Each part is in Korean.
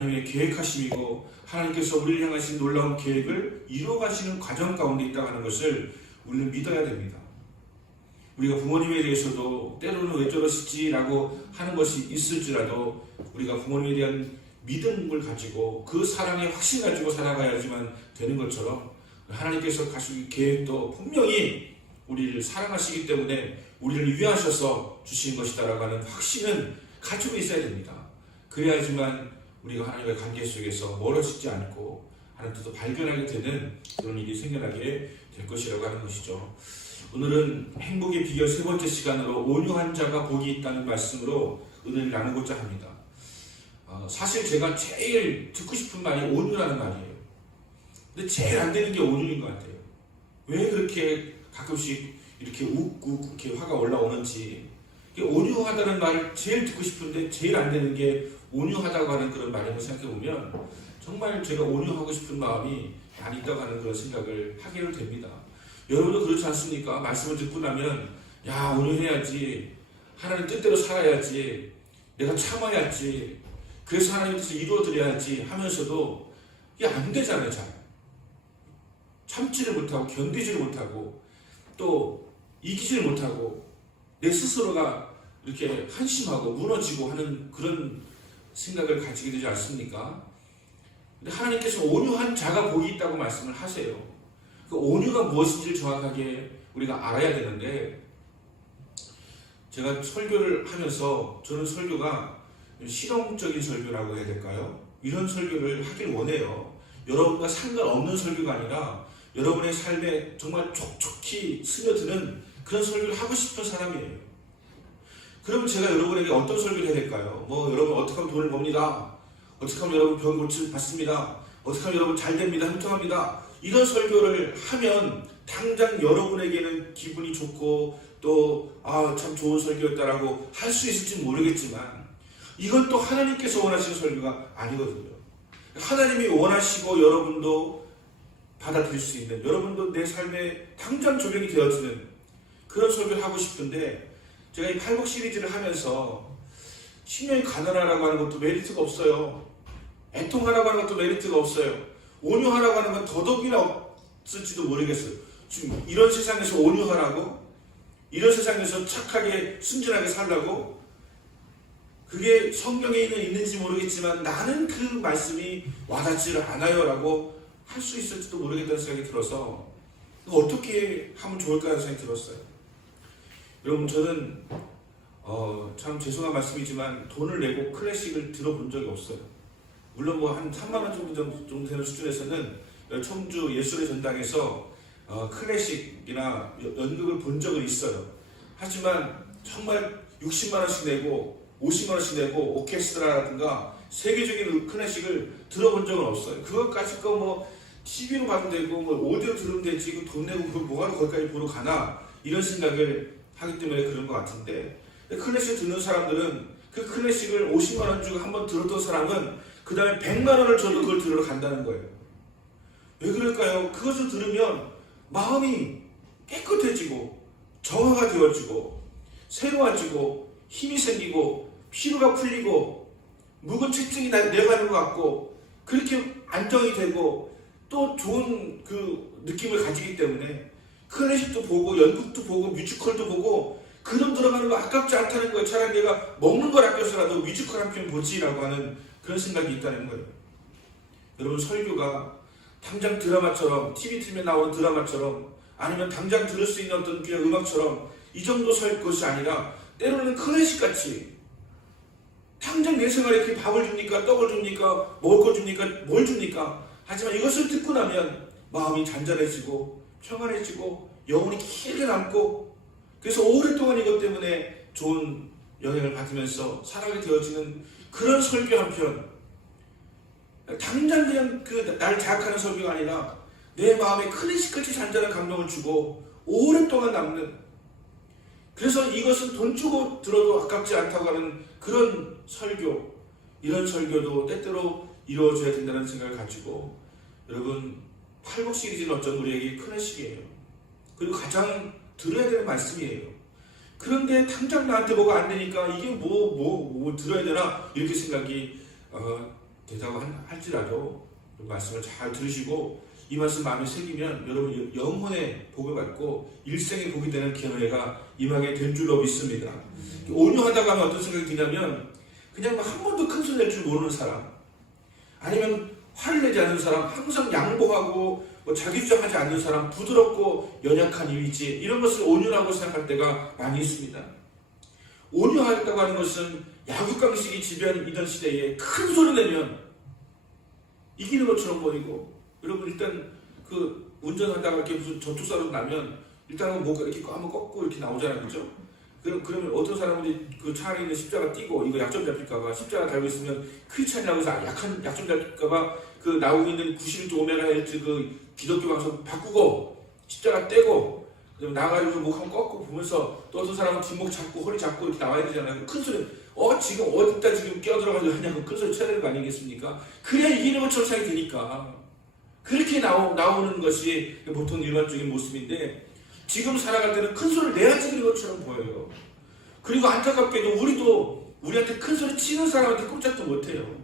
하나님의 계획하심이고 하나님께서 우리를 향하신 놀라운 계획을 이루어가시는 과정 가운데 있다고 하는 것을 우리는 믿어야 됩니다. 우리가 부모님에 대해서도 때로는 왜 저러시지라고 하는 것이 있을지라도 우리가 부모님에 대한 믿음을 가지고 그 사랑의 확신 가지고 살아가야지만 되는 것처럼 하나님께서 가시는 계획도 분명히 우리를 사랑하시기 때문에 우리를 위하셔서 주신 것이다라고 하는 확신은 가지고 있어야 됩니다. 그래야지만 우리가 하나님과의 관계 속에서 멀어지지 않고 하는 뜻을 발견하게 되는 그런 일이 생겨나게 될 것이라고 하는 것이죠. 오늘은 행복의 비결 세 번째 시간으로 온유한 자가 복이 있다는 말씀으로 은혜를 나누고자 합니다. 사실 제가 제일 듣고 싶은 말이 온유라는 말이에요. 근데 제일 안 되는 게 온유인 것 같아요. 왜 그렇게 가끔씩 이렇게 웃고 이렇게 화가 올라오는지. 온유하다는 말을 제일 듣고 싶은데 제일 안 되는 게 온유하다고 하는 그런 말을 생각해보면 정말 제가 온유하고 싶은 마음이 많이 있다고 하는 그런 생각을 하게 됩니다. 여러분도 그렇지 않습니까? 말씀을 듣고 나면 야, 온유해야지, 하나님 뜻대로 살아야지, 내가 참아야지, 그래서 하나님 뜻을 이루어드려야지 하면서도 이게 안 되잖아요. 잘 참지를 못하고 견디지를 못하고 또 이기지를 못하고 내 스스로가 이렇게 한심하고 무너지고 하는 그런 생각을 가지게 되지 않습니까? 근데 하나님께서 온유한 자가 복이 있다고 말씀을 하세요. 그 온유가 무엇인지를 정확하게 우리가 알아야 되는데, 제가 설교를 하면서 저는 설교가 실용적인 설교라고 해야 될까요? 이런 설교를 하길 원해요. 여러분과 상관없는 설교가 아니라 여러분의 삶에 정말 촉촉히 스며드는 그런 설교를 하고 싶은 사람이에요. 그러면 제가 여러분에게 어떤 설교를 해야 될까요? 여러분 어떻게 하면 돈을 법니다. 어떻게 하면 여러분 병 고침 받습니다. 어떻게 하면 여러분 잘 됩니다. 형통합니다. 이런 설교를 하면 당장 여러분에게는 기분이 좋고 또 참 좋은 설교였다라고 할 수 있을지 모르겠지만 이건 또 하나님께서 원하시는 설교가 아니거든요. 하나님이 원하시고 여러분도 받아들일 수 있는, 여러분도 내 삶에 당장 적용이 되어지는 그런 설교를 하고 싶은데, 제가 이 팔복 시리즈를 하면서 신령히 가난하라고 하는 것도 메리트가 없어요. 애통하라고 하는 것도 메리트가 없어요. 온유하라고 하는 건 더더욱이나 없을지도 모르겠어요. 지금 이런 세상에서 온유하라고, 이런 세상에서 착하게 순진하게 살라고, 그게 성경에 있는지 모르겠지만 나는 그 말씀이 와닿지를 않아요 라고 할 수 있을지도 모르겠다는 생각이 들어서 어떻게 하면 좋을까 하는 생각이 들었어요. 여러분, 저는 참 죄송한 말씀이지만 돈을 내고 클래식을 들어본 적이 없어요. 물론 한 3만 원 정도 되는 수준에서는 청주 예술의 전당에서 클래식이나 연극을 본 적은 있어요. 하지만 정말 60만 원씩 내고 50만 원씩 내고 오케스트라라든가 세계적인 클래식을 들어본 적은 없어요. 그것까지 TV로 봐도 되고 오디오 들으면 되지, 그 돈 내고 그걸 뭐하러 거기까지 보러 가나, 이런 생각을 하기 때문에 그런 것 같은데, 클래식 듣는 사람들은 그 클래식을 50만 원 주고 한번 들었던 사람은 그 다음에 100만 원을 줘도 그걸 들으러 간다는 거예요. 왜 그럴까요? 그것을 들으면 마음이 깨끗해지고 정화가 되어지고 새로워지고 힘이 생기고 피로가 풀리고 묵은 채증이 내려가는 것 같고 그렇게 안정이 되고 또 좋은 그 느낌을 가지기 때문에 클래식도 보고 연극도 보고 뮤지컬도 보고 그 돈 들어가는 거 아깝지 않다는 거예요. 차라리 내가 먹는 걸 아껴서라도 뮤지컬 한 편 보지라고 하는 그런 생각이 있다는 거예요. 여러분, 설교가 당장 드라마처럼, TV 틀면 나오는 드라마처럼, 아니면 당장 들을 수 있는 어떤 그냥 음악처럼 이 정도 설 것이 아니라 때로는 클래식같이 당장 내 생활에 이렇게 밥을 줍니까? 떡을 줍니까? 먹을 거 줍니까? 뭘 줍니까? 하지만 이것을 듣고 나면 마음이 잔잔해지고 평안해지고 영혼이 길게 남고, 그래서 오랫동안 이것 때문에 좋은 영향을 받으면서 살아가게 되어지는 그런 설교 한 편, 당장 그냥 날 자극하는 설교가 아니라 내 마음에 클래식같이 잔잔한 감동을 주고 오랫동안 남는, 그래서 이것은 돈 주고 들어도 아깝지 않다고 하는 그런 설교, 이런 설교도 때때로 이루어져야 된다는 생각을 가지고, 여러분, 팔복 시리즈는 어쩐 우리에게 클래식이에요. 그리고 가장 들어야 되는 말씀이에요. 그런데 당장 나한테 뭐가 안 되니까 이게 뭐 들어야 되나 이렇게 생각이 할지라도 말씀을 잘 들으시고 이 말씀 마음에 새기면 여러분 영혼의 복을 받고 일생의 복이 되는 기회가 임하게 될 줄로 믿습니다. 온유하다가 하면 어떤 생각이 드냐면 그냥 한 번도 큰 소리 낼 줄 모르는 사람, 아니면 화를 내지 않는 사람, 항상 양보하고 자기 주장하지 않는 사람, 부드럽고 연약한 이미지, 이런 것을 온유라고 생각할 때가 많이 있습니다. 온유하다고 하는 것은 야구강식이 지배하던 시대에 큰 소리 내면 이기는 것처럼 보이고, 여러분 일단 그 운전하다가 이렇게 무슨 전투사로 나면 일단은 뭐가 이렇게 한번 꺾고 이렇게 나오잖아요, 그죠? 그러면 어떤 사람들이 그 차 안에 있는 십자가 띄고 이거 약점 잡힐까봐 십자가 달고 있으면 크리스찬이라고 해서 약점 잡힐까봐 그 나오고 있는 91도 오메가 헬트 그 기독교 방송 바꾸고 십자가 떼고 그다음에 나가지고 목 한번 꺾고 보면서 또 어떤 사람은 뒷목 잡고 허리 잡고 이렇게 나와야 되잖아요. 큰 소리 지금 어디다 지금 끼어들어가지고 하냐고 큰 소리 쳐야 되는 거 아니겠습니까? 그래야 이기는 것처럼 생각이 되니까 그렇게 나오는 것이 보통 일반적인 모습인데, 지금 살아갈 때는 큰 소리를 내야지 이기는 것처럼 보여요. 그리고 안타깝게도 우리한테 큰 소리 치는 사람한테 꼼짝도 못해요.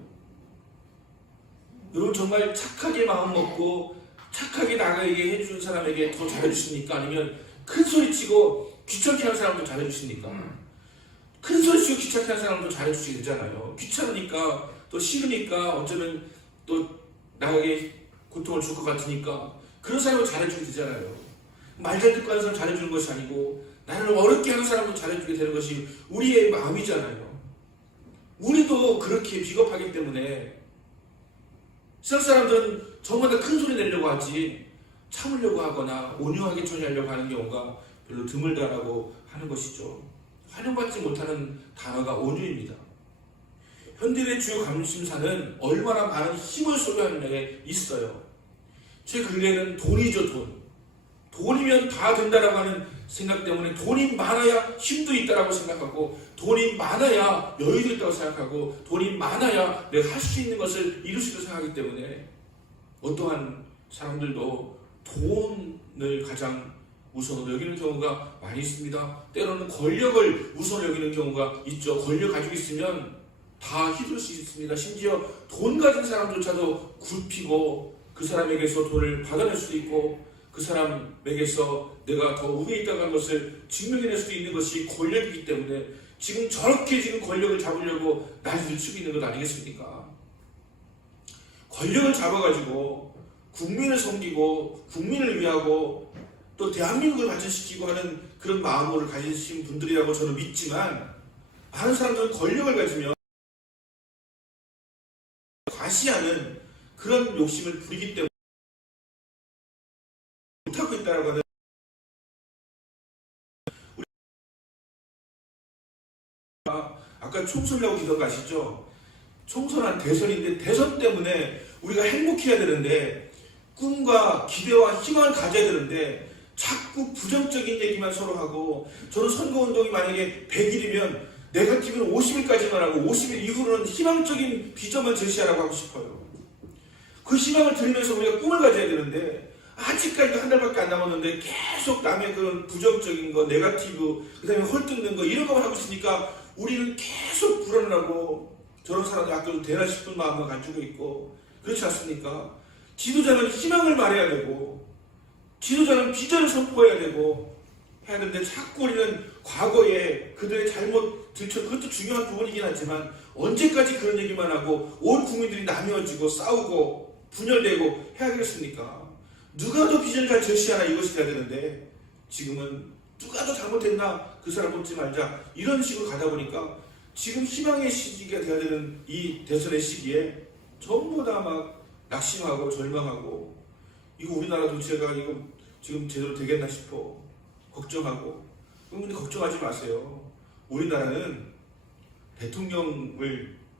여러분 정말 착하게 마음 먹고 착하게 나가게 해주는 사람에게 더 잘해주십니까? 아니면 큰 소리 치고 귀찮게 하는 사람도 잘해주십니까? 큰 소리 치고 귀찮게 하는 사람도 잘해주시게 되잖아요. 귀찮으니까 또 싫으니까 어쩌면 또 나에게 고통을 줄 것 같으니까 그런 사람을 잘해주게 되잖아요. 말 잘 듣고 하는 사람 잘해주는 것이 아니고 나를 어렵게 하는 사람도 잘해주게 되는 것이 우리의 마음이잖아요. 우리도 그렇게 비겁하기 때문에 세상 사람들은 정말 큰 소리 내려고 하지 참으려고 하거나 온유하게 처리하려고 하는 경우가 별로 드물다라고 하는 것이죠. 활용받지 못하는 단어가 온유입니다. 현대인의 주요 관심사는 얼마나 많은 힘을 소유하느냐에 있어요. 제 근래에는 돈이죠, 돈. 돈이면 다 된다라고 하는 생각 때문에 돈이 많아야 힘도 있다라고 생각하고, 돈이 많아야 여유도 있다고 생각하고, 돈이 많아야 내가 할 수 있는 것을 이룰 수 있다고 생각하기 때문에 어떠한 사람들도 돈을 가장 우선으로 여기는 경우가 많이 있습니다. 때로는 권력을 우선 여기는 경우가 있죠. 권력 가지고 있으면 다 휘둘 수 있습니다. 심지어 돈 가진 사람조차도 굴피고 그 사람에게서 돈을 받아낼 수도 있고, 그 사람에게서 내가 더 우위에 있다고 하는 것을 증명해낼 수도 있는 것이 권력이기 때문에 지금 저렇게 지금 권력을 잡으려고 난리를 치고 있는 것 아니겠습니까? 권력을 잡아가지고 국민을 섬기고 국민을 위하고 또 대한민국을 발전시키고 하는 그런 마음을 가지신 분들이라고 저는 믿지만, 많은 사람들은 권력을 가지면 과시하는 그런 욕심을 부리기 때문에 못하고 있다고 하는, 아까 총선이라고 기던 거 아시죠? 총선은 대선인데 대선 때문에 우리가 행복해야 되는데, 꿈과 기대와 희망을 가져야 되는데 자꾸 부정적인 얘기만 서로 하고, 저는 선거운동이 만약에 100일이면 네거티브는 50일까지만 하고 50일 이후로는 희망적인 비전만 제시하라고 하고 싶어요. 그 희망을 들으면서 우리가 꿈을 가져야 되는데, 아직까지도 한 달밖에 안 남았는데 계속 남의 그런 부정적인 거, 네거티브, 그 다음에 헐뜯는 거 이런 거만 하고 있으니까 우리는 계속 불안하고, 저런 사람들 아껴도 되나 싶은 마음을 가지고 있고, 그렇지 않습니까? 지도자는 희망을 말해야 되고, 지도자는 비전을 선포해야 되고 해야 되는데, 자꾸 우리는 과거에 그들의 잘못 들춰, 그것도 중요한 부분이긴 하지만 언제까지 그런 얘기만 하고 온 국민들이 나뉘어지고 싸우고 분열되고 해야 되겠습니까? 누가 더 비전을 잘 제시하나 이것이 돼야 되는데, 지금은 누가 더 잘못했나 그 사람 뽑지 말자 이런 식으로 가다 보니까 지금 희망의 시기가 돼야 되는 이 대선의 시기에 전부 다 막 낙심하고 절망하고, 이거 우리나라 정치가 이거 지금 제대로 되겠나 싶어 걱정하고. 그런데 걱정하지 마세요. 우리나라는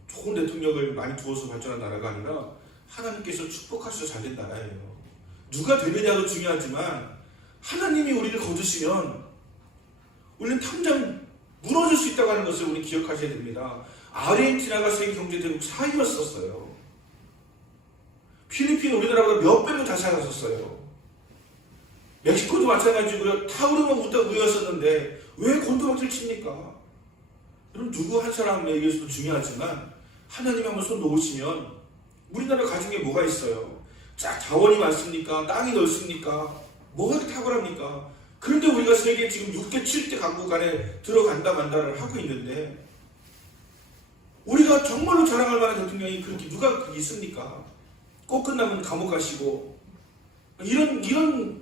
좋은 대통령을 많이 두어서 발전한 나라가 아니라 하나님께서 축복하셔서 잘 된 나라예요. 누가 되느냐도 중요하지만 하나님이 우리를 거두시면 우리는 당장 무너질 수 있다고 하는 것을 우리 기억하셔야 됩니다. 아르헨티나가 세계 경제대국 4위였었어요. 필리핀은 우리나라보다 몇 배는 다 살았었어요. 멕시코도 마찬가지고요. 다 우리만 우위였었는데 왜 곤두박질 칩니까? 여러분, 누구 한 사람에게서도 중요하지만 하나님 한번 손 놓으시면 우리나라 가정에 뭐가 있어요? 자, 자원이 많습니까? 땅이 넓습니까? 뭐가 그렇게 탁월합니까? 그런데 우리가 세계 지금 6대, 7대 강국 안에 들어간다 만다를 하고 있는데 우리가 정말로 자랑할 만한 대통령이 그렇게 누가 있습니까? 꼭 끝나면 감옥 가시고 이런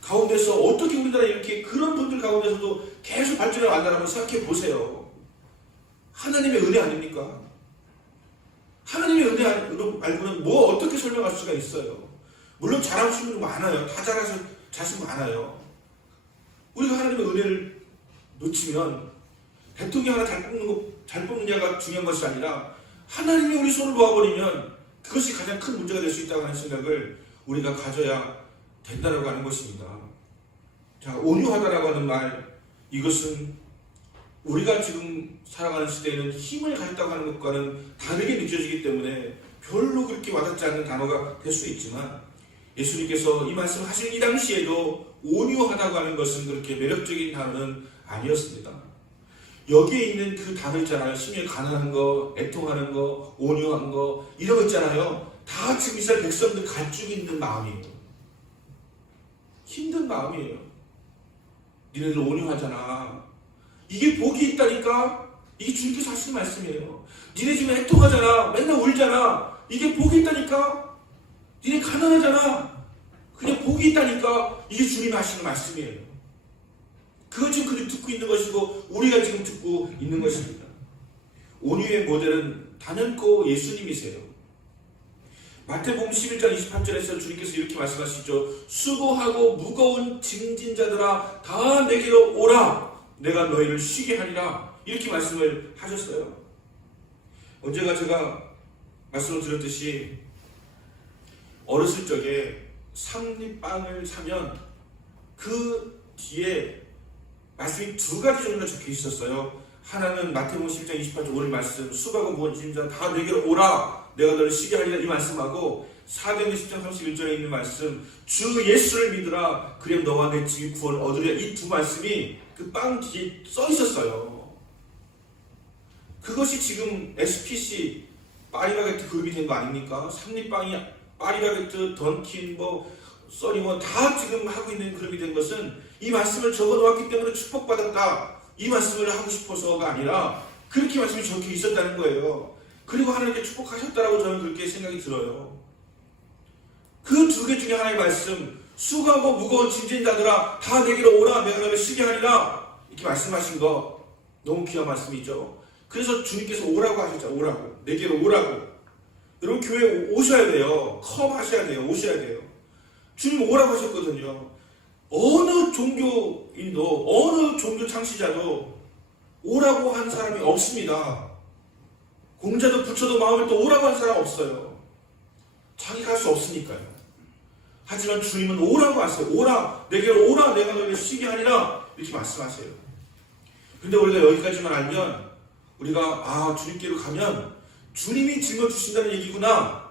가운데서 어떻게 우리나라 이렇게 그런 분들 가운데서도 계속 발전해 왔다라고 생각해 보세요. 하나님의 은혜 아닙니까? 하나님의 은혜 말고는 뭐 어떻게 설명할 수가 있어요? 물론 잘하시는 분 많아요. 다 잘하신 자신 많아요. 우리가 하나님의 은혜를 놓치면 대통령 하나 잘 뽑는 자가 중요한 것이 아니라 하나님이 우리 손을 놓아버리면 그것이 가장 큰 문제가 될 수 있다고 하는 생각을 우리가 가져야 된다고 하는 것입니다. 자, 온유하다라고 하는 말, 이것은 우리가 지금 살아가는 시대에는 힘을 가졌다고 하는 것과는 다르게 느껴지기 때문에 별로 그렇게 와닿지 않는 단어가 될 수 있지만 예수님께서 이 말씀을 하신 이 당시에도 온유하다고 하는 것은 그렇게 매력적인 단어는 아니었습니다. 여기에 있는 그 단어 있잖아요. 심히 가난한 거, 애통하는 거, 온유한 거 이런 거 있잖아요. 다 지금 이스라엘 백성들 가지고 있는 마음이에요. 힘든 마음이에요. 니네들 온유하잖아. 이게 복이 있다니까. 이게 주님께서 하시는 말씀이에요. 니네 지금 애통하잖아. 맨날 울잖아. 이게 복이 있다니까. 니네 가난하잖아. 그냥 복이 있다니까. 이게 주님이 하시는 말씀이에요. 그거 지금 그들 듣고 있는 것이고 우리가 지금 듣고 있는 것입니다. 온유의 모델은 단연코 예수님이세요. 마태복음 11장 28절에서 주님께서 이렇게 말씀하시죠. 수고하고 무거운 짐진 자들아 다 내게로 오라. 내가 너희를 쉬게 하리라. 이렇게 말씀을 하셨어요. 언제가 제가 말씀을 드렸듯이 어렸을 적에 삼립빵을 사면 그 뒤에 말씀이 두 가지 정도가 적혀 있었어요. 하나는 마태복음 10장 28절 오늘 말씀 수고하고 무거운 짐진 자 다 내게로 오라. 내가 너를 쉬게 하리라 이 말씀하고 사도행전 10장 31절에 있는 말씀 주 예수를 믿으라 그럼 너와 내 집이 구원을 얻으리라. 이 두 말씀이 그 빵 뒤에 써 있었어요. 그것이 지금 SPC 파리바게뜨 그룹이 된 거 아닙니까? 삼립빵이 파리바게뜨, 던킨, 써리원 다 지금 하고 있는 그룹이 된 것은 이 말씀을 적어 놓았기 때문에 축복받았다. 이 말씀을 하고 싶어서가 아니라 그렇게 말씀이 적혀 있었다는 거예요. 그리고 하나님께 축복하셨다라고 저는 그렇게 생각이 들어요. 그 두 개 중에 하나의 말씀 수고하고 무거운 짐진 자들아 다 내게로 오라 내가 너를 쉬게 하리라 이렇게 말씀하신 거 너무 귀한 말씀이죠. 그래서 주님께서 오라고 하셨죠. 오라고 내게로 오라고. 여러분 교회에 오셔야 돼요. 컴 하셔야 돼요. 오셔야 돼요. 주님 오라고 하셨거든요. 어느 종교인도 어느 종교 창시자도 오라고 한 사람이 없습니다. 공자도 부처도 마음에 또 오라고 한 사람 없어요. 자기가 할 수 없으니까요. 하지만 주님은 오라고 하세요. 오라 내게로 오라 내가 너를 쉬게 하리라 이렇게 말씀하세요. 근데 우리가 여기까지만 알면 우리가 주님께로 가면 주님이 짊어주신다는 얘기구나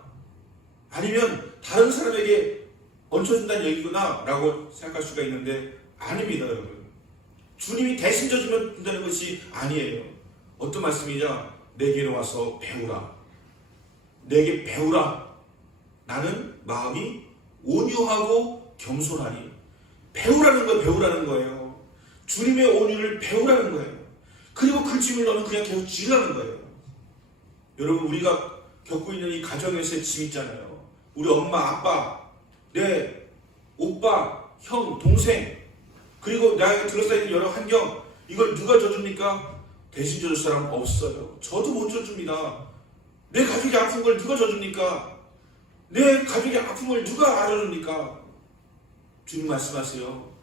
아니면 다른 사람에게 얹혀준다는 얘기구나 라고 생각할 수가 있는데 아닙니다. 여러분 주님이 대신 져준다는 것이 아니에요. 어떤 말씀이냐 내게로 와서 배우라. 내게 배우라. 나는 마음이 온유하고 겸손하니 배우라는 거예요. 배우라는 거예요. 주님의 온유를 배우라는 거예요. 그리고 그 짐을 너는 그냥 계속 지으라는 거예요. 여러분 우리가 겪고 있는 이 가정에서의 짐 있잖아요. 우리 엄마, 아빠, 내 오빠, 형, 동생 그리고 나에게 둘러싸이는 여러 환경 이걸 누가 져줍니까? 대신 져줄 사람 없어요. 저도 못 져줍니다. 내 가족이 아픈 걸 누가 져줍니까? 내 가족의 아픔을 누가 알아줍니까? 주님 말씀하세요.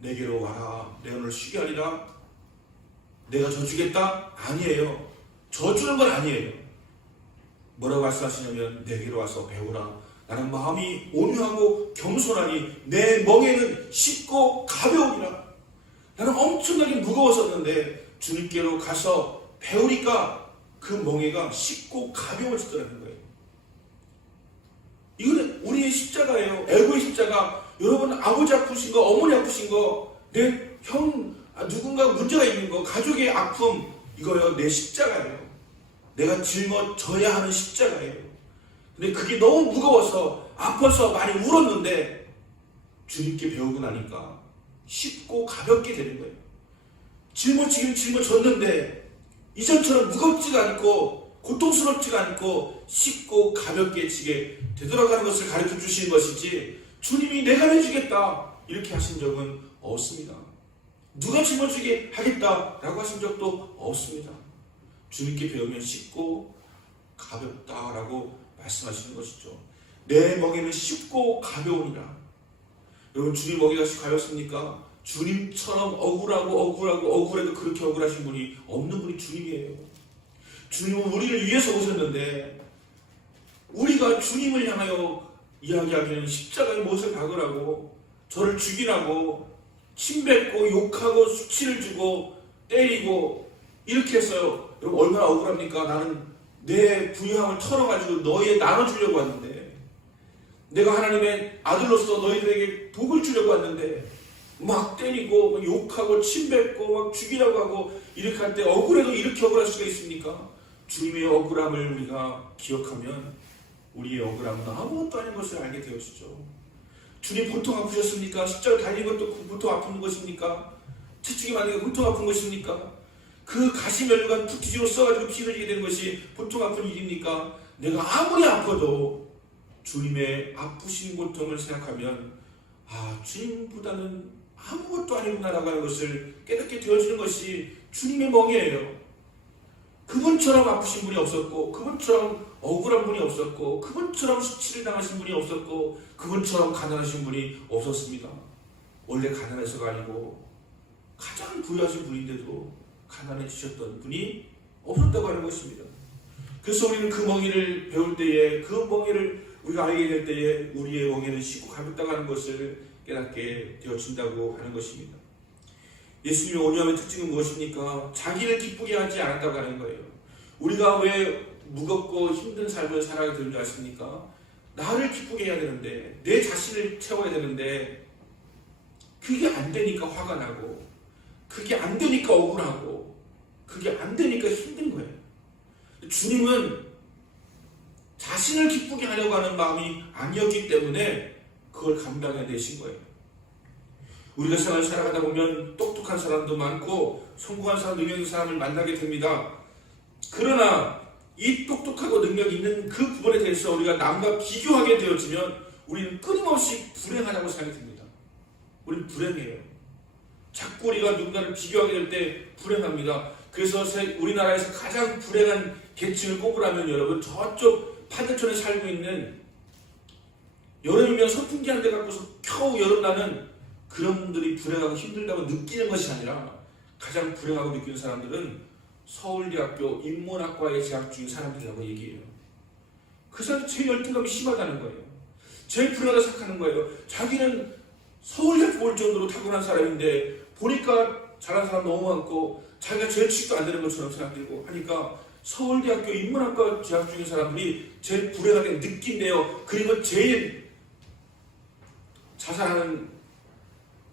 내게로 와라. 내가 너를 쉬게 하리라. 내가 져주겠다? 아니에요. 져주는 건 아니에요. 뭐라고 말씀하시냐면 내게로 와서 배우라. 나는 마음이 온유하고 겸손하니 내 멍에는 쉽고 가벼우니라. 나는 엄청나게 무거웠었는데 주님께로 가서 배우니까 그 멍에가 쉽고 가벼워지더라는 거예요. 이거는 우리의 십자가예요. 에고의 십자가. 여러분 아버지 아프신 거, 어머니 아프신 거, 내 형 누군가 문제가 있는 거, 가족의 아픔 이거요 내 십자가예요. 내가 짊어져야 하는 십자가예요. 근데 그게 너무 무거워서 아파서 많이 울었는데 주님께 배우고 나니까 쉽고 가볍게 되는 거예요. 짊어지긴 짊어졌는데 이전처럼 무겁지가 않고 고통스럽지가 않고 쉽고 가볍게 지게 되돌아가는 것을 가르쳐 주시는 것이지, 주님이 내가 해주겠다 이렇게 하신 적은 없습니다. 누가 짊어지게 하겠다라고 하신 적도 없습니다. 주님께 배우면 쉽고 가볍다라고 말씀하시는 것이죠. 내 멍에는 쉽고 가벼우니라. 여러분, 주님 멍에가 가볍습니까? 주님처럼 억울해도 그렇게 억울하신 분이 없는 분이 주님이에요. 주님은 우리를 위해서 오셨는데 우리가 주님을 향하여 이야기하기는 십자가에 못을 박으라고, 저를 죽이라고 침뱉고 욕하고 수치를 주고 때리고 이렇게 했어요. 여러분, 얼마나 억울합니까? 나는 내 부유함을 털어가지고 너희에 나눠주려고 왔는데, 내가 하나님의 아들로서 너희들에게 복을 주려고 왔는데 막 때리고 막 욕하고 침뱉고 막 죽이라고 하고 이렇게 할 때 억울해도 이렇게 억울할 수가 있습니까? 주님의 억울함을 우리가 기억하면 우리의 억울함은 아무것도 아닌 것을 알게 되어지죠. 주님 고통 아프셨습니까? 십자가 달린 것도 고통 아픈 것입니까? 채찍이 맞는 게 고통 아픈 것입니까? 그 가시면류관 붓기지로 써가지고 피 흘리게 된 것이 고통 아픈 일입니까? 내가 아무리 아파도 주님의 아프신 고통을 생각하면 주님보다는 아무것도 아니구나라고 하는 것을 깨닫게 되어지는 것이 주님의 멍이에요. 그분처럼 아프신 분이 없었고, 그분처럼 억울한 분이 없었고, 그분처럼 수치를 당하신 분이 없었고, 그분처럼 가난하신 분이 없었습니다. 원래 가난해서가 아니고 가장 부유하신 분인데도 가난해지셨던 분이 없었다고 하는 것입니다. 그래서 우리는 그 멍이를 배울 때에, 그 멍이를 우리가 알게 될 때에 우리의 멍에는 쉽고 가볍다고 하는 것을 깨닫게 되어진다고 하는 것입니다. 예수님의 온유함의 특징은 무엇입니까? 자기를 기쁘게 하지 않았다고 하는 거예요. 우리가 왜 무겁고 힘든 삶을 살아가게 되는 줄 아십니까? 나를 기쁘게 해야 되는데, 내 자신을 채워야 되는데 그게 안 되니까 화가 나고, 그게 안 되니까 억울하고, 그게 안 되니까 힘든 거예요. 주님은 자신을 기쁘게 하려고 하는 마음이 아니었기 때문에 그걸 감당해내신 거예요. 우리가 세상을 살아가다 보면 똑똑한 사람도 많고 성공한 사람, 능력 있는 사람을 만나게 됩니다. 그러나 이 똑똑하고 능력 있는 그 부분에 대해서 우리가 남과 비교하게 되어지면 우리는 끊임없이 불행하다고 생각이 듭니다. 우리는 불행해요. 자꾸 우리가 누군가를 비교하게 될 때 불행합니다. 그래서 우리나라에서 가장 불행한 계층을 꼽으라면 여러분, 저쪽 판대촌에 살고 있는 여름이면 선풍기 한 대 갖고서 겨우 여름나는 그런 분들이 불행하고 힘들다고 느끼는 것이 아니라, 가장 불행하고 느끼는 사람들은 서울대학교 인문학과에 재학 중인 사람들이라고 얘기해요. 그 사람이 제일 열등감이 심하다는 거예요. 제일 불행하다 생각하는 거예요. 자기는 서울대 볼 정도로 타고난 사람인데 보니까 잘하는 사람 너무 많고 자기가 제일 취직도 안 되는 것처럼 생각되고 하니까 서울대학교 인문학과 재학 중인 사람들이 제일 불행하게 느낀대요. 그리고 제일 자살하는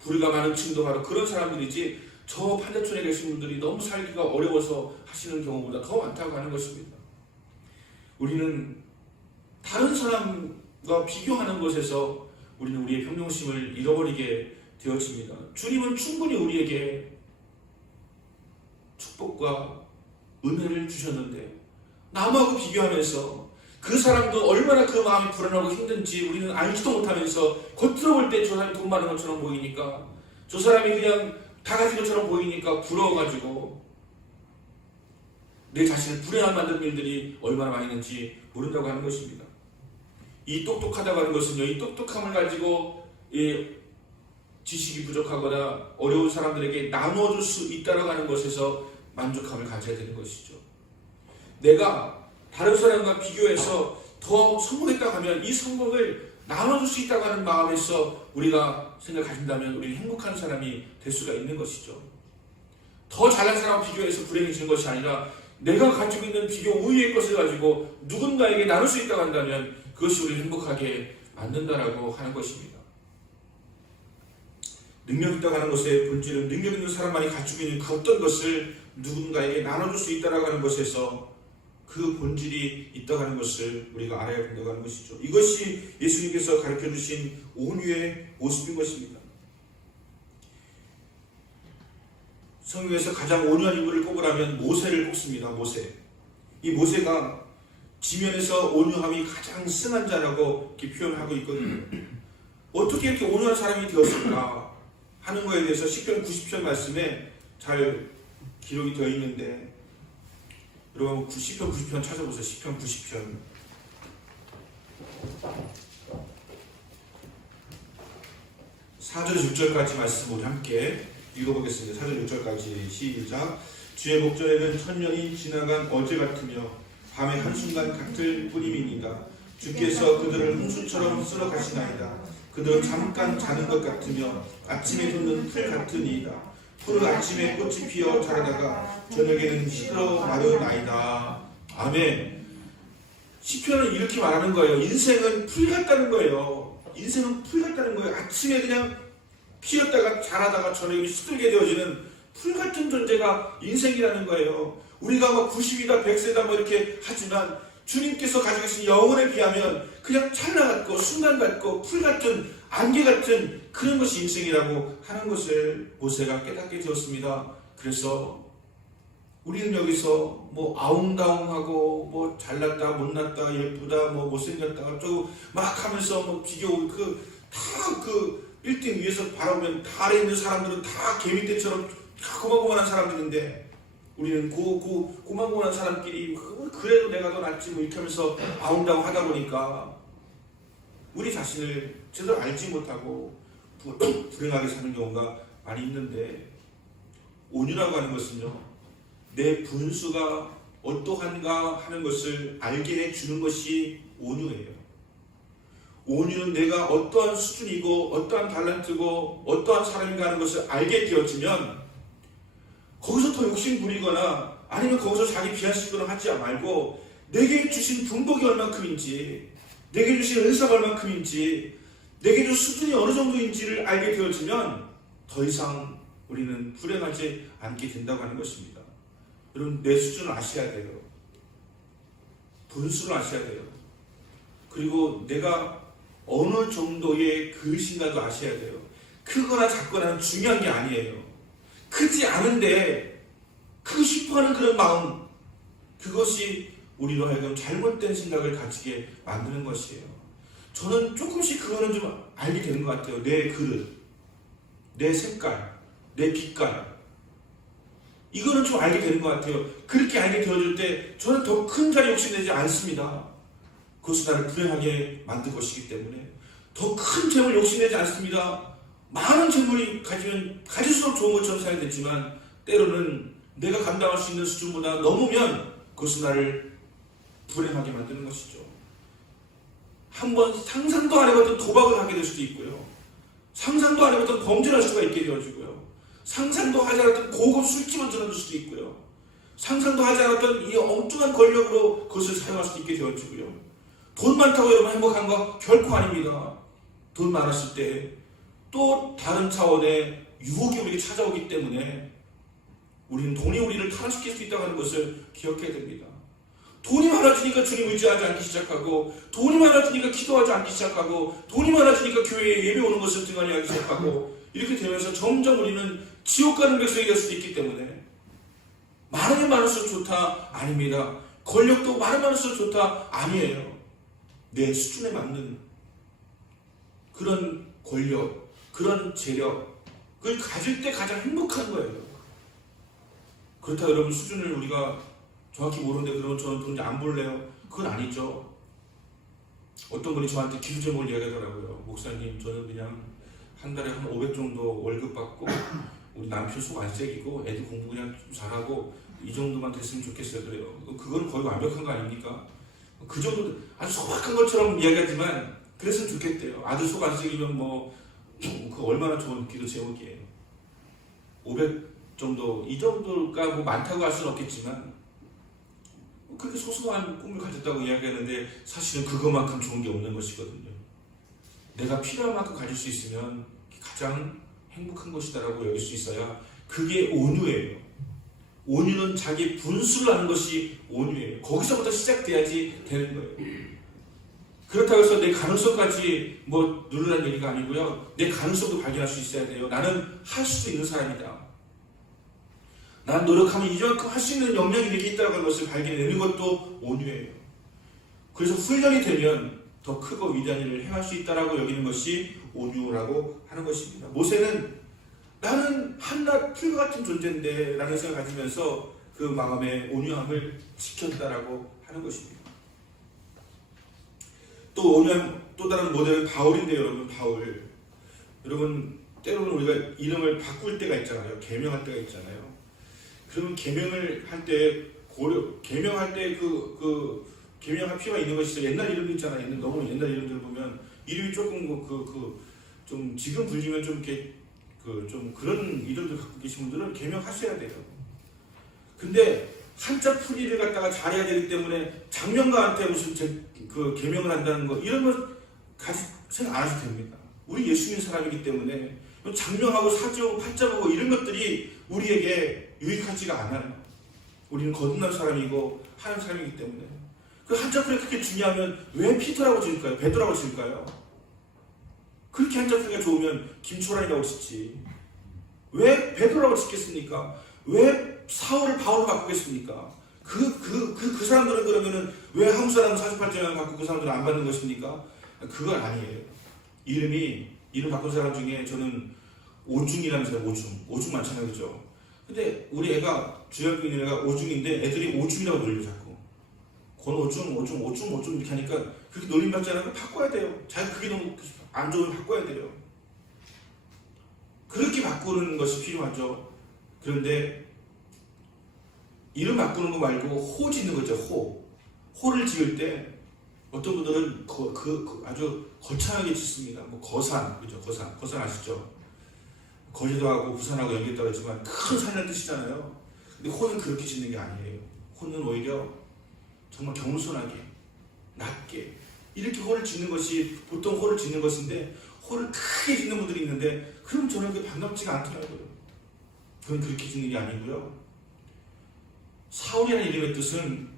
부류가 많은 층도 바로 그런 사람들이지, 저 판대촌에 계신 분들이 너무 살기가 어려워서 하시는 경우보다 더 많다고 하는 것입니다. 우리는 다른 사람과 비교하는 것에서 우리는 우리의 평정심을 잃어버리게 되어집니다. 주님은 충분히 우리에게 축복과 은혜를 주셨는데 남하고 비교하면서 그 사람도 얼마나 그 마음이 불안하고 힘든지 우리는 알지도 못하면서 겉으로 볼 때 저 사람이 돈 많은 것처럼 보이니까, 저 사람이 그냥 다 가진 것처럼 보이니까 부러워가지고 내 자신을 불행하게 만드는 일들이 얼마나 많이 있는지 모른다고 하는 것입니다. 이 똑똑하다고 하는 것은요, 이 똑똑함을 가지고 지식이 부족하거나 어려운 사람들에게 나눠줄 수 있다고 하는 것에서 만족함을 가져야 되는 것이죠. 내가 다른 사람과 비교해서 더 성공했다고 하면 이 성공을 나눠줄 수 있다고 하는 마음에서 우리가 생각하신다면 우리는 행복한 사람이 될 수가 있는 것이죠. 더 잘난 사람과 비교해서 불행해지는 것이 아니라 내가 가지고 있는 비교 우위의 것을 가지고 누군가에게 나눌 수 있다고 한다면 그것이 우리를 행복하게 만든다라고 하는 것입니다. 능력 있다고 하는 것의 본질은 능력 있는 사람만이 가지고 있는 그 어떤 것을 누군가에게 나눠줄 수 있다고 하는 것에서 그 본질이 있다고 하는 것을 우리가 알아야 된다고 하는 것이죠. 이것이 예수님께서 가르쳐 주신 온유의 모습인 것입니다. 성경에서 가장 온유한 인물을 꼽으라면 모세를 꼽습니다. 모세. 이 모세가 지면에서 온유함이 가장 승한 자라고 이렇게 표현하고 있거든요. 어떻게 이렇게 온유한 사람이 되었을까 하는 것에 대해서 시편 90편 말씀에 잘 기록이 되어 있는데, 여러분 시편 90편 찾아보세요. 시편 90편 4절 6절까지 말씀 우리 함께 읽어보겠습니다. 4절 6절까지 시작. 주의 목전에는 천년이 지나간 어제 같으며 밤의 한순간 같을 뿐임이니이다. 주께서 그들을 홍수처럼 쓸어 가시나이다. 그들은 잠깐 자는 것 같으며 아침에 돋는 풀 같으니이다. 풀은 아침에 꽃이 피어 자라다가 저녁에는 시들어 마르나이다. 아멘. 시편은 이렇게 말하는 거예요. 인생은 풀 같다는 거예요. 인생은 풀 같다는 거예요. 아침에 그냥 피었다가 자라다가 저녁에 시들게 되어지는 풀 같은 존재가 인생이라는 거예요. 우리가 뭐 90이다 100세다 뭐 이렇게 하지만 주님께서 가지고 계신 영혼에 비하면 그냥 찰나 같고 순간 같고 풀 같은 안개 같은 그런 것이 인생이라고 하는 것을 모세가 깨닫게 되었습니다. 그래서 우리는 여기서 뭐 아웅다웅하고 뭐 잘났다 못났다 예쁘다 뭐 못생겼다 어쩌고 막 하면서 뭐 비교 다 그 1등 위에서 바라보면 다 아래에 있는 사람들은 다 개미떼처럼 다 고만고만한 사람들인데 우리는 고만고만한 사람끼리 그래도 내가 더 낫지 뭐 이렇게 하면서 아웅다웅 하다 보니까 우리 자신을 제대로 알지 못하고 불행하게 사는 경우가 많이 있는데, 온유라고 하는 것은요, 내 분수가 어떠한가 하는 것을 알게 해주는 것이 온유예요. 온유는 내가 어떠한 수준이고 어떠한 달란트고 어떠한 사람인가 하는 것을 알게 되어지면 거기서 더 욕심 부리거나 아니면 거기서 자기 비하시거나 하지 말고 내게 주신 분복이 얼만큼인지, 내게 주신 은사가 얼만큼인지, 내게 준 수준이 어느 정도인지를 알게 되어지면 더 이상 우리는 불행하지 않게 된다고 하는 것입니다. 여러분, 내 수준을 아셔야 돼요. 분수를 아셔야 돼요. 그리고 내가 어느 정도의 그릇인가도 아셔야 돼요. 크거나 작거나 중요한 게 아니에요. 크지 않은데 크고 싶어하는 그런 마음, 그것이 우리로 하여금 잘못된 생각을 가지게 만드는 것이에요. 저는 조금씩 그거는 좀 알게 되는 것 같아요. 내 그릇, 내 색깔, 내 빛깔, 이거는 좀 알게 되는 것 같아요. 그렇게 알게 되어질 때 저는 더 큰 자리 욕심내지 않습니다. 그것은 나를 불행하게 만들 것이기 때문에 더 큰 재물 욕심내지 않습니다. 많은 재물이 가질수록 좋은 것처럼 생각됐지만 때로는 내가 감당할 수 있는 수준보다 넘으면 그것은 나를 불행하게 만드는 것이죠. 한번 상상도 안 해봤던 도박을 하게 될 수도 있고요. 상상도 안 해봤던 범죄를 할 수가 있게 되어지고요. 상상도 하지 않았던 고급 술집을 들어줄 수도 있고요. 상상도 하지 않았던 이 엉뚱한 권력으로 그것을 사용할 수도 있게 되어지고요. 돈 많다고 여러분 행복한 거 결코 아닙니다. 돈 많았을 때 또 다른 차원의 유혹이 우리에게 찾아오기 때문에 우리는 돈이 우리를 타락시킬 수 있다고 하는 것을 기억해야 됩니다. 돈이 많아지니까 주님 의지하지 않기 시작하고, 돈이 많아지니까 기도하지 않기 시작하고, 돈이 많아지니까 교회에 예배 오는 것을 등한히 하기 시작하고, 이렇게 되면서 점점 우리는 지옥 가는 백성이 될 수도 있기 때문에 많으면 많을수록 좋다? 아닙니다. 권력도 많으면 많을수록 좋다? 아니에요. 내 수준에 맞는 그런 권력, 그런 재력을 가질 때 가장 행복한 거예요. 그렇다고 여러분 수준을 우리가 정확히 모르는데 그러면 저는 돈 안 벌래요? 그건 아니죠. 어떤 분이 저한테 기도 제목을 이야기하더라고요. 목사님, 저는 그냥 한 달에 한 500 정도 월급 받고 우리 남편 속 안 새기고 애들 공부 그냥 좀 잘하고 이 정도만 됐으면 좋겠어요. 그래요. 그건 거의 완벽한 거 아닙니까? 그 정도 아주 소박한 것처럼 이야기하지만 그랬으면 좋겠대요. 아들 속 안 새기면 그 얼마나 좋은 기도 제목이에요. 500 정도, 이 정도가 뭐 많다고 할 수는 없겠지만 그렇게 소소한 꿈을 가졌다고 이야기하는데 사실은 그것만큼 좋은 게 없는 것이거든요. 내가 필요한 만큼 가질 수 있으면 가장 행복한 것이다라고 여길 수 있어야 그게 온유예요. 온유는 자기 분수를 하는 것이 온유예요. 거기서부터 시작돼야지 되는 거예요. 그렇다고 해서 내 가능성까지 뭐 누르라는 얘기가 아니고요. 내 가능성도 발견할 수 있어야 돼요. 나는 할 수도 있는 사람이다. 난 노력하면 이만큼 할 수 있는 역량이 내게 있다는 것을 발견해내는 것도 온유예요. 그래서 훈련이 되면 더 크고 위대한 일을 행할 수 있다라고 여기는 것이 온유라고 하는 것입니다. 모세는 나는 한낱 풀과 같은 존재인데 라는 생각을 가지면서 그 마음의 온유함을 지켰다라고 하는 것입니다. 또 온유한 또 다른 모델은 바울인데요. 여러분, 바울. 여러분, 때로는 우리가 이름을 바꿀 때가 있잖아요. 계명할 때가 있잖아요. 그러면 계명을 할 때 계명할 때 계명할 필요가 있는 것이 옛날 이름도 있잖아요. 너무 옛날 이름들 보면 이름이 조금 좀 지금 불리면 좀 이렇게 좀 그런 이름들 갖고 계신 분들은 계명하셔야 돼요. 근데 한자 풀이를 갖다가 잘해야 되기 때문에 장명가한테 무슨 계명을 한다는 거 이런 거 생각 안 하셔도 됩니다. 우리 예수 믿는 사람이기 때문에 장명하고 사지하고 팔자보고 이런 것들이 우리에게 유익하지가 않아요. 우리는 거듭난 사람이고 하는 사람이기 때문에 그 한자풀이 그렇게 중요하면 왜 피터라고 지을까요? 베드로라고 지을까요? 그렇게 한자풀이가 좋으면 김초란이라고 짓지. 왜 베드로라고 짓겠습니까? 왜 사울을 바울로 바꾸겠습니까? 그 사람들은 그러면은 왜 한국 사람은 48장을 갖고 그 사람들은 안 받는 것입니까? 그건 아니에요. 이름 바꾼 사람 중에 저는 오중이라는 사람, 오중 많잖아요, 그죠? 근데 우리 애가 주역교 있는 애가 오중인데 애들이 오중이라고 놀려 자꾸. 권오중 이렇게 하니까 그렇게 놀림받지 않으면 바꿔야 돼요. 자기 그게 너무 안 좋으면 바꿔야 돼요. 그렇게 바꾸는 것이 필요하죠. 그런데 이름 바꾸는 거 말고 호 짓는 거죠. 호를 지을 때 어떤 분들은 아주 거창하게 짓습니다. 뭐 거산, 그죠? 거산 아시죠? 거제도하고 부산하고 연결했다고 했지만 큰 산이라는 뜻이잖아요. 근데 호는 그렇게 짓는 게 아니에요. 호는 오히려 정말 겸손하게, 낮게 이렇게 호를 짓는 것이 보통 호를 짓는 것인데 호를 크게 짓는 분들이 있는데 그럼 저는 그게 반갑지가 않더라고요. 그건 그렇게 짓는 게 아니고요. 사울이라는 이름의 뜻은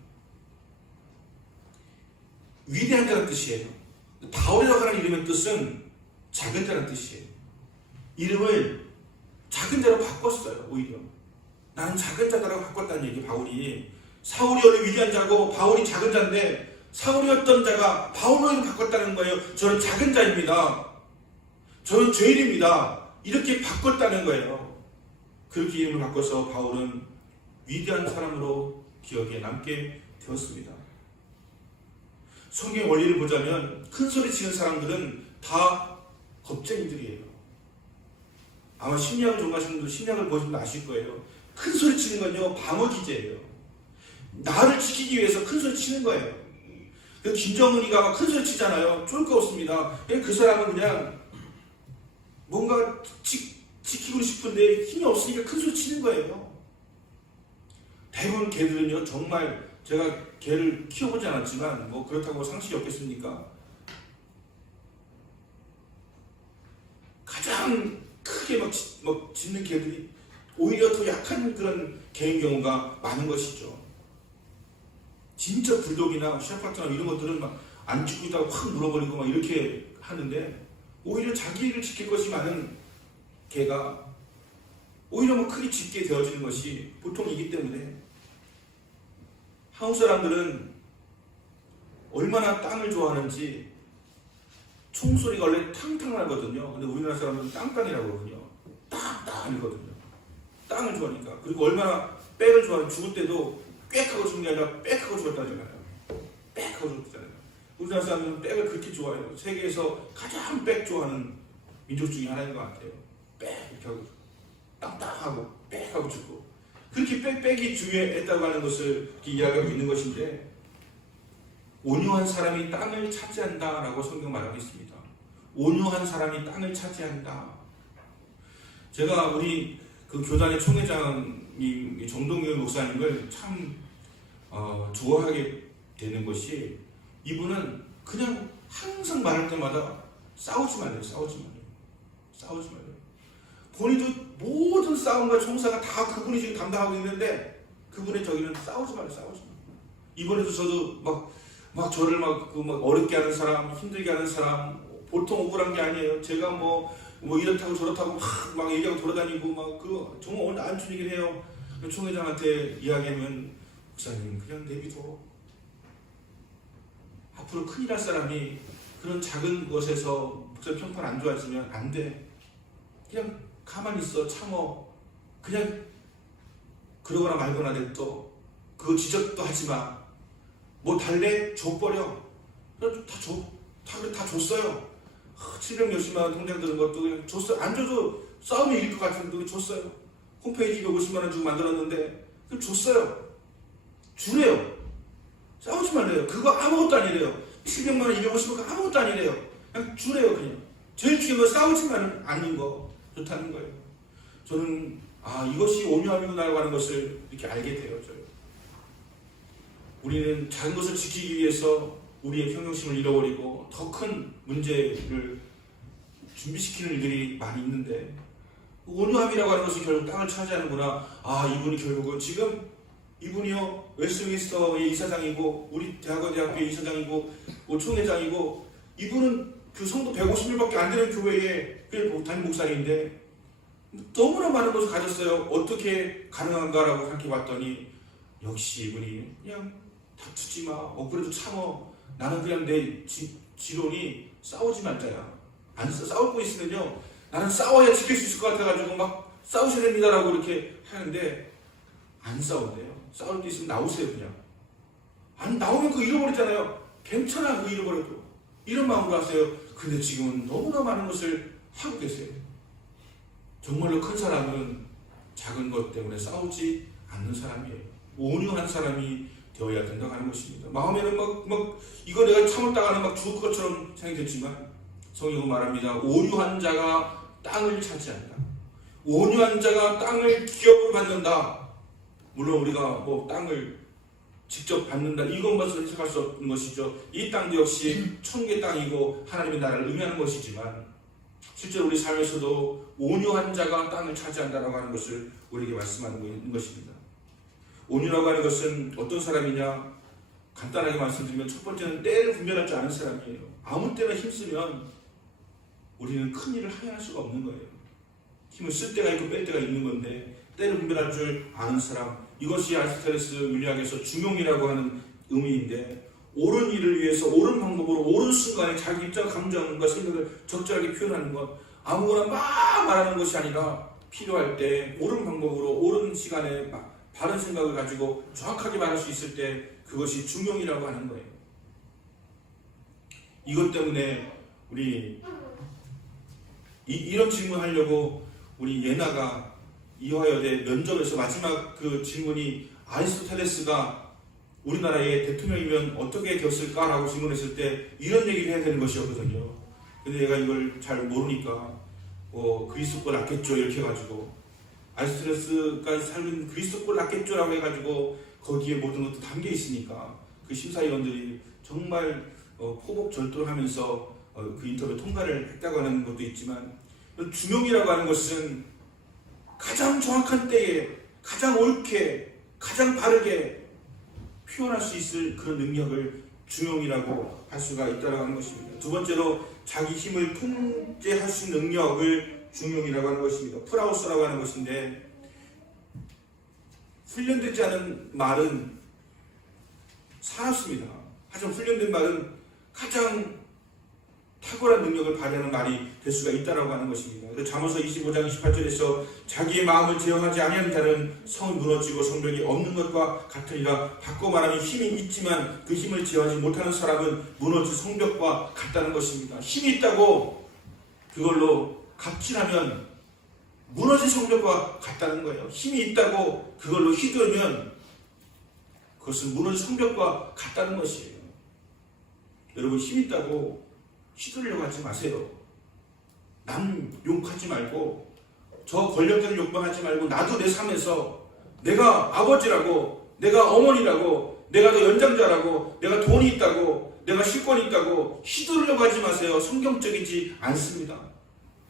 위대한 자라는 뜻이에요. 바울이라고 하는 이름의 뜻은 작은 자라는 뜻이에요. 이름을 작은 자로 바꿨어요. 오히려 나는 작은 자다라고 바꿨다는 얘기. 바울이 사울이 원래 위대한 자고 바울이 작은 자인데 사울이었던 자가 바울로 이름 바꿨다는 거예요. 저는 작은 자입니다. 저는 죄인입니다. 이렇게 바꿨다는 거예요. 그렇게 이름을 바꿔서 바울은 위대한 사람으로 기억에 남게 되었습니다. 성경의 원리를 보자면 큰 소리 치는 사람들은 다 겁쟁이들이에요. 아마 심리학을 전공하시는 분들 심리학을 보시면 아실 거예요. 큰 소리 치는 건요 방어 기제예요. 나를 지키기 위해서 큰 소리 치는 거예요. 김정은이가 큰 소리 치잖아요. 쫄 거 없습니다. 그 사람은 그냥 뭔가 지키고 싶은데 힘이 없으니까 큰 소리 치는 거예요. 대부분 개들은요 정말 제가 개를 키워보지 않았지만 뭐 그렇다고 상식이 없겠습니까? 가장 크게 막 짖는 개들이 오히려 더 약한 그런 개인 경우가 많은 것이죠. 진짜 불독이나 셰퍼드나 이런 것들은 막 안 짖고 있다가 확 물어버리고 막 이렇게 하는데 오히려 자기를 지킬 것이 많은 개가 오히려 뭐 크게 짖게 되어지는 것이 보통이기 때문에 한국 사람들은 얼마나 땅을 좋아하는지 총소리가 원래 탕탕 나거든요. 근데 우리나라 사람들은 땅땅이라고 하거든요. 땅땅이거든요. 땅을 좋아하니까. 그리고 얼마나 빽을 좋아하는 죽을 때도 꽥하고 죽는 게 아니라 빽하고 죽었다잖아요. 빽하고 죽었잖아요. 우리나라 사람들은 빽을 그렇게 좋아해요. 세계에서 가장 빽 좋아하는 민족 중에 하나인 것 같아요. 빽 이렇게 하고 땅땅하고 빽하고 죽고 그렇게 빽빽이 중요했다고 하는 것을 이야기하고 있는 것인데 온유한 사람이 땅을 차지한다라고 성경 말하고 있습니다. 온유한 사람이 땅을 차지한다. 제가 우리 그 교단의 총회장님 정동균 목사님을 참 좋아하게 되는 것이 이분은 그냥 항상 말할 때마다 싸우지 말래요. 본인도 모든 싸움과 총사가 다 그분이 지금 담당하고 있는데 그분의 저기는 싸우지 말아요. 싸우지 마. 이번에도 저도 막 저를 막 어렵게 하는 사람, 힘들게 하는 사람, 보통 억울한 게 아니에요. 제가 뭐 이렇다고 저렇다고 막 얘기하고 돌아다니고 정말 오늘 안 주이긴 해요. 총회장한테 이야기하면 목사님 그냥 내비둬. 앞으로 큰일 날 사람이 그런 작은 것에서 목사 평판 안 좋아지면 안 돼. 그냥 가만히 있어. 참어. 그냥 그러거나 말거나 냅둬. 그거 지적도 하지 마. 뭐 달래? 줘버려. 다 줬어요. 700 몇십만 원 통장 드는 것도 그냥 줬어요. 안 줘도 싸움이 이길 것 같은데 줬어요. 홈페이지 150만 원 주고 만들었는데 그럼 줬어요. 주래요. 싸우지 말래요. 그거 아무것도 아니래요. 700만 원, 250만 원 아무것도 아니래요. 그냥 주래요. 그냥. 제일 중요한 건 싸우지만 않는 거 좋다는 거예요. 저는 이것이 온유함이구나라고 하는 것을 이렇게 알게 돼요. 우리는 작은 것을 지키기 위해서 우리의 평정심을 잃어버리고 더 큰 문제를 준비시키는 일들이 많이 있는데 온유함이라고 하는 것이 결국 땅을 차지하는구나. 이분이 결국은 지금 이분이요 웨스트민스터의 이사장이고 우리 대학교의 이사장이고 총회장이고 이분은 그 성도 150명밖에 안 되는 교회에 담임 목사님인데 너무나 많은 것을 가졌어요. 어떻게 가능한가라고 생각해 봤더니 역시 이분이 그냥 다투지 마. 그래도 참어. 나는 그냥 내 지론이 싸우지 말자야. 안 싸울 거 있으면요. 나는 싸워야 지킬 수 있을 것 같아가지고 막 싸우셔야 됩니다라고 이렇게 하는데 안 싸운대요. 싸울 게 있으면 나오세요 그냥. 안 나오면 그거 잃어버리잖아요. 괜찮아 그거 잃어버려도. 이런 마음으로 하세요. 근데 지금은 너무나 많은 것을 하고 계세요. 정말로 큰 사람은 작은 것 때문에 싸우지 않는 사람이에요. 온유한 사람이 되어야 된다고 하는 것입니다. 마음에는 이거 내가 참았다가는 막 죽을 것처럼 생각이 됐지만 성경은 말합니다. 온유한 자가 땅을 차지한다. 온유한 자가 땅을 기업으로 받는다. 물론 우리가 땅을 직접 받는다 이것만으로 해석할 수 없는 것이죠. 이 땅도 역시 천국의 땅이고 하나님의 나라를 의미하는 것이지만 실제로 우리 삶에서도 온유한 자가 땅을 차지한다라고 하는 것을 우리에게 말씀하고 있는 것입니다. 온유라고 하는 것은 어떤 사람이냐? 간단하게 말씀드리면 첫 번째는 때를 분별할 줄 아는 사람이에요. 아무 때나 힘쓰면 우리는 큰 일을 하야할 수가 없는 거예요. 힘을 쓸 때가 있고 뺄 때가 있는 건데 때를 분별할 줄 아는 사람, 이것이 아리스토텔레스 윤리학에서 중용이라고 하는 의미인데 옳은 일을 위해서 옳은 방법으로 옳은 순간에 자기 입장, 감정과 생각을 적절하게 표현하는 것, 아무거나 막 말하는 것이 아니라 필요할 때 옳은 방법으로 옳은 시간에 바른 생각을 가지고 정확하게 말할 수 있을 때 그것이 중용이라고 하는 거예요. 이것 때문에 우리 이런 질문하려고 우리 예나가 이화여대 면접에서 마지막 그 질문이 아리스토텔레스가 우리나라의 대통령이면 어떻게 됐을까라고 질문했을 때 이런 얘기를 해야 되는 것이었거든요. 근데 얘가 이걸 잘 모르니까 그리스도권 낫겠죠 이렇게 해가지고 아리스토텔레스가 살면 그리스도권 낫겠죠라고 해가지고 거기에 모든 것도 담겨 있으니까 그 심사위원들이 정말 포복절도하면서 그 인터뷰 통과를 했다고 하는 것도 있지만 중용이라고 하는 것은 가장 정확한 때에 가장 옳게 가장 바르게 표현할 수 있을 그런 능력을 중용이라고 할 수가 있다고 하는 것입니다. 두 번째로 자기 힘을 통제할 수 있는 능력을 중용이라고 하는 것입니다. 프라우스라고 하는 것인데 훈련되지 않은 말은 사납습니다. 하지만 훈련된 말은 가장 탁월한 능력을 발휘하는 말이 될 수가 있다고 하는 것입니다. 그래서 잠언서 25장 28절에서 자기의 마음을 제어하지 아니하는 자는 성은 무너지고 성벽이 없는 것과 같으니라. 바꿔 말하면 힘이 있지만 그 힘을 제어하지 못하는 사람은 무너진 성벽과 같다는 것입니다. 힘이 있다고 그걸로 갑질하면 무너진 성벽과 같다는 거예요. 힘이 있다고 그걸로 휘두르면 그것은 무너진 성벽과 같다는 것이에요. 여러분 힘 있다고 휘두르려고 하지 마세요. 남 욕하지 말고 저 권력자를 욕방하지 말고 나도 내 삶에서 내가 아버지라고 내가 어머니라고 내가 더 연장자라고 내가 돈이 있다고 내가 실권이 있다고 휘두르려고 하지 마세요. 성경적이지 않습니다.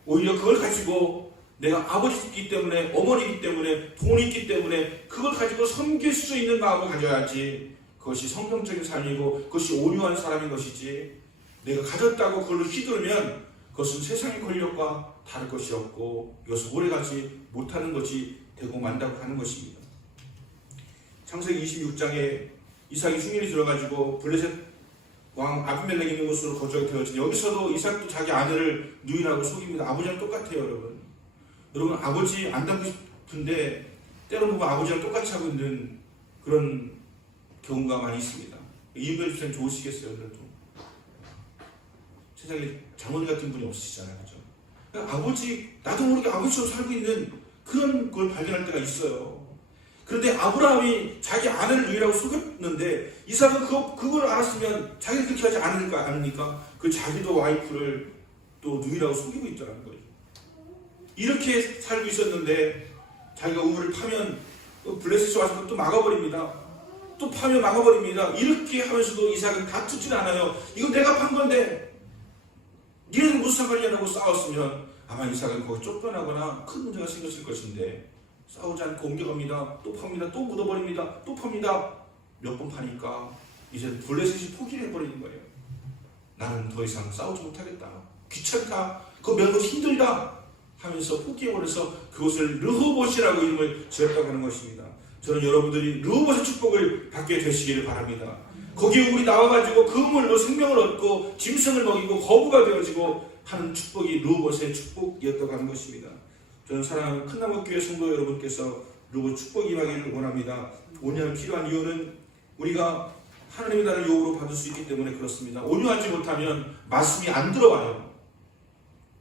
오히려 그걸 가지고 내가 아버지이기 때문에, 어머니이기 때문에, 돈이 있기 때문에 그걸 가지고 섬길 수 있는 마음을 가져야지. 그것이 성경적인 삶이고 그것이 온유한 사람인 것이지, 내가 가졌다고 그걸로 휘둘면 그것은 세상의 권력과 다를 것이 없고 이것은 오래가지 못하는 것이 되고 만다고 하는 것입니다. 창세기 26장에 이삭이 흉년이 들어가지고 블레셋 왕 아비멜렉 있는 곳으로 거주하게 되어진, 여기서도 이삭도 자기 아내를 누이라고 속입니다. 아버지랑 똑같아요, 여러분. 여러분, 아버지 안 닮고 싶은데 때로 보면 아버지랑 똑같이 하고 있는 그런 경우가 많이 있습니다. 이은별 집사님 좋으시겠어요, 그래도. 세상에 장모님 같은 분이 없으시잖아요, 그죠? 그러니까 아버지, 나도 모르게 아버지처럼 살고 있는 그런 걸 발견할 때가 있어요. 그런데 아브라함이 자기 아내를 누이라고 속였는데 이삭은 그걸 알았으면 자기는 그렇게 하지 않으니까 그 자기도 와이프를 또 누이라고 속이고 있더라는 거예요. 이렇게 살고 있었는데 자기가 우물을 파면 블레셋이 와서 또 막아버립니다. 또 파면 막아버립니다. 이렇게 하면서도 이삭은 다투진 않아요. 이거 내가 판 건데 니네는 무슨 상관이냐고 싸웠으면 아마 이삭은 거기 쫓겨나거나 큰 문제가 생겼을 것인데, 싸우지 않고 옮겨갑니다. 또 팝니다. 또 묻어버립니다. 또 팝니다. 몇 번 파니까 이제 블레셋이 포기를 해버리는 거예요. 나는 더 이상 싸우지 못하겠다. 귀찮다. 그거 매우 힘들다 하면서 포기해버려서 그것을 르호봇이라고 이름을 지었다고 하는 것입니다. 저는 여러분들이 르호봇의 축복을 받게 되시기를 바랍니다. 거기에 우리 나와가지고 그 우물로 생명을 얻고 짐승을 먹이고 거부가 되어지고 하는 축복이 르호봇의 축복이었다고 하는 것입니다. 저는 사랑하는 큰나무교회 성도 여러분께서 르호봇 축복이 임하기를 원합니다. 온유함이 필요한 이유는 우리가 하나님의 나라를 유혹으로 받을 수 있기 때문에 그렇습니다. 온유하지 못하면 말씀이 안 들어와요.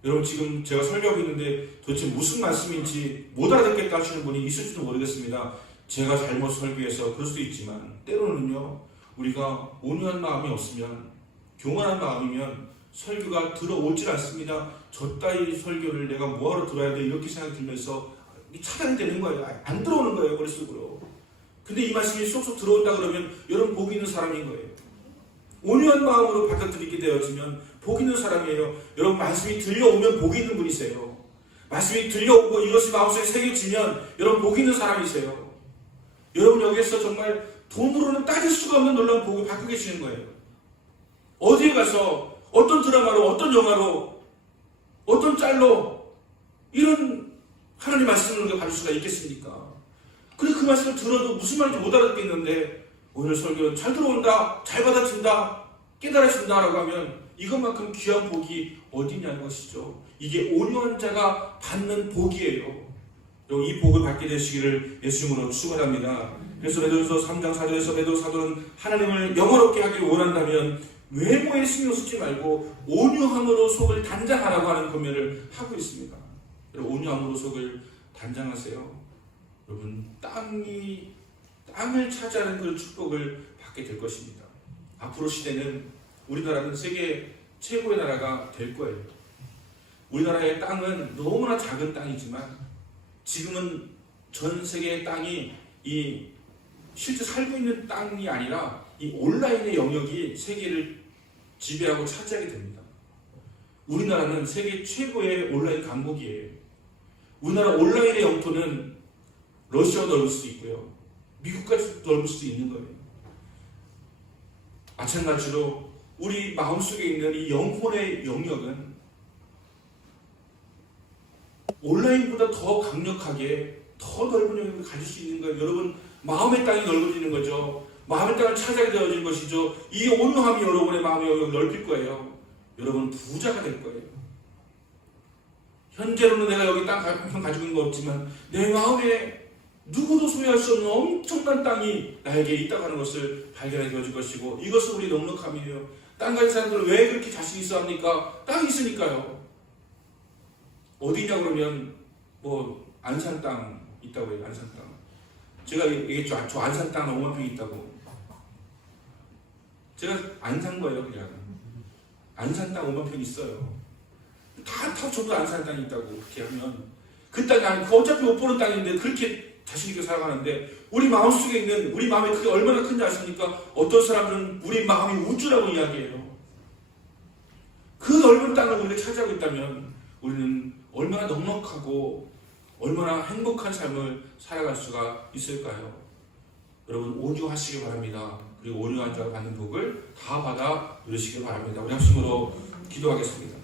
여러분, 지금 제가 설교하고 있는데 도대체 무슨 말씀인지 못 알아듣겠다 하시는 분이 있을지도 모르겠습니다. 제가 잘못 설교해서 그럴 수도 있지만 때로는요, 우리가 온유한 마음이 없으면, 교만한 마음이면 설교가 들어오질 않습니다. 저 따위 설교를 내가 뭐하러 들어야 돼, 이렇게 생각이 들면서 차단이 되는 거예요. 안 들어오는 거예요, 머릿속으로. 근데 이 말씀이 쏙쏙 들어온다 그러면 여러분 복 있는 사람인 거예요. 온유한 마음으로 받아들이게 되어지면 복 있는 사람이에요. 여러분, 말씀이 들려오면 복 있는 분이세요. 말씀이 들려오고 이것이 마음속에 새겨지면 여러분 복 있는 사람이세요. 여러분, 여기에서 정말 돈으로는 따질 수가 없는 놀라운 복을 받고 계시는 거예요. 어디에 가서 어떤 드라마로, 어떤 영화로, 어떤 짤로 이런 하나님 말씀을 받을 수가 있겠습니까? 그래서 그 말씀을 들어도 무슨 말인지 못 알아듣겠는데 오늘 설교는 잘 들어온다, 잘 받아준다, 깨달아준다 라고 하면 이것만큼 귀한 복이 어디 있냐는 것이죠. 이게 온유한 자가 받는 복이에요. 이 복을 받게 되시기를 예수님으로 축원합니다. 그래서 베드로서 3장 4절에서 베드로 사도는 하나님을 영화롭게 하기를 원한다면 외모에 신경 쓰지 말고 온유함으로 속을 단장하라고 하는 권면을 하고 있습니다. 온유함으로 속을 단장하세요. 여러분, 땅을 차지하는 그 축복을 받게 될 것입니다. 앞으로 시대는 우리나라는 세계 최고의 나라가 될 거예요. 우리나라의 땅은 너무나 작은 땅이지만 지금은 전 세계의 땅이 실제 살고 있는 땅이 아니라 이 온라인의 영역이 세계를 지배하고 차지하게 됩니다. 우리나라는 세계 최고의 온라인 강국이에요. 우리나라 온라인의 영토는 러시아도 넓을 수도 있고요, 미국까지 넓을 수도 있는 거예요. 마찬가지로 우리 마음속에 있는 이 영혼의 영역은 온라인보다 더 강력하게 더 넓은 영역을 가질 수 있는 거예요. 여러분, 마음의 땅이 넓어지는 거죠. 마음의 땅을 차지하게 되어지는 것이죠. 이 온유함이 여러분의 마음의 영역을 넓힐 거예요. 여러분 부자가 될 거예요. 현재로는 내가 여기 땅 가지고 있는 거 없지만 내 마음에 누구도 소유할 수 없는 엄청난 땅이 나에게 있다고 하는 것을 발견하게 되어질 것이고, 이것은 우리 넉넉함이에요. 땅 가진 사람들은 왜 그렇게 자신 있어 합니까? 땅이 있으니까요. 어디냐 그러면 안산 땅 있다고 해요. 안산 땅. 제가 얘기했죠. 저 안산 땅 5만 평이 있다고. 제가 안 산 거예요, 그냥. 안산 땅 5만 평이 있어요. 다 전부 안산 땅이 있다고 그렇게 하면 그 땅이 아니고 어차피 못 보는 땅인데 그렇게 자신있게 살아가는데, 우리 마음속에 있는 우리 마음이 그게 얼마나 큰지 아십니까? 어떤 사람들은 우리 마음이 우주라고 이야기해요. 그 넓은 땅을 우리가 차지하고 있다면 우리는 얼마나 넉넉하고 얼마나 행복한 삶을 살아갈 수가 있을까요? 여러분 온유하시기 바랍니다. 그리고 온유한 자가 받는 복을 다 받아 누리시기 바랍니다. 우리 합심으로 기도하겠습니다.